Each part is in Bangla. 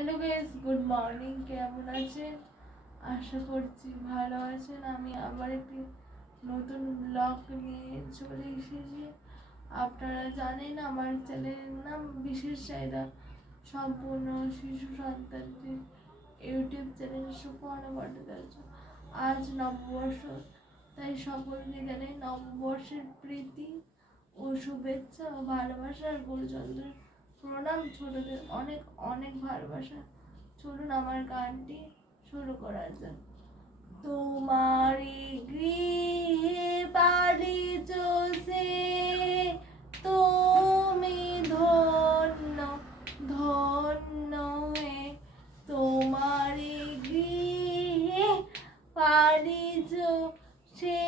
হ্যালো গাইস গুড মর্নিং কেমন আছেন? আশা করছি ভালো আছেন। আমি আবার একটি নতুন ব্লগ নিয়ে চলে এসেছি। আপনারা জানেন আমার চ্যানেলের নাম বিশেষ চাহিদা সম্পূর্ণ শিশু সন্তানদের ইউটিউব চ্যানেল সুপর্ণ ভট্টাচার্য। আজ নববর্ষ, তাই সকলকে জানাই নববর্ষের প্রীতি ও শুভেচ্ছা ও ভালোবাসার গুরুচন্দ্রের প্রণাম ছোটদের অনেক অনেক ভালোবাসা। চলুন আমার গানটি শুরু করা যাক তোমারি গৃহে বাড়ি চষে তুমি ধন্য ধন্য হে তোমারি গৃহে বাড়ি চষে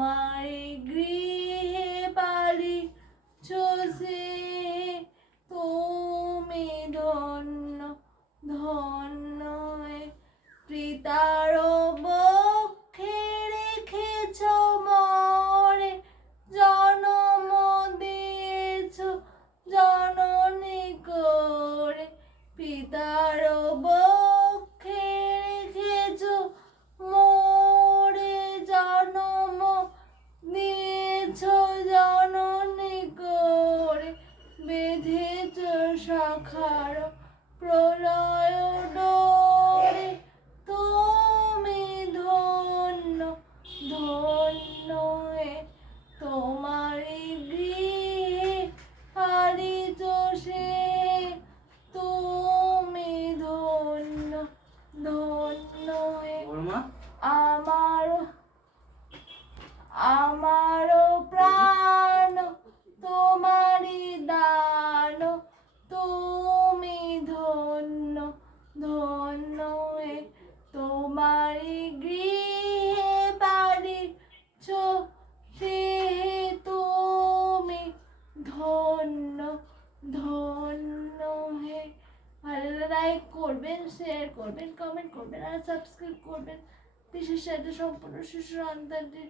তোমারি গৃহে বাড়ি চষে তুমি ধন্য ধন্য হে সখার প্রলয় ডোরে তুমি ধন্য ধন্য তোমারি গৃহে হারি সে তুমি ধন্য ধন্য আমার আমারও প্রাণ তোমারি দান তুমি ধন্য ধন্য হে তোমারি গৃহে বাড়ি সে তুমি ধন্য ধন্য হে ভালো লাইক করবেন শেয়ার করবেন কমেন্ট করবেন, আর সাবস্ক্রাইব করবেন। বিশেষ সাথে সম্পূর্ণ শিশু সন্তানদের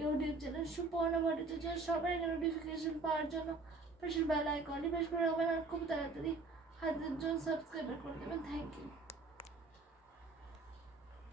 ইউটিউব চ্যানেল সুপর্ণ ভট্টাচার্য সবাই নোটিফিকেশন পাওয়ার জন্য পাশের বেলা আইকনটি বেশ করে আমার খুব তাড়াতাড়ি হাজার জন সাবস্ক্রাইবার করে দেবেন। Thank you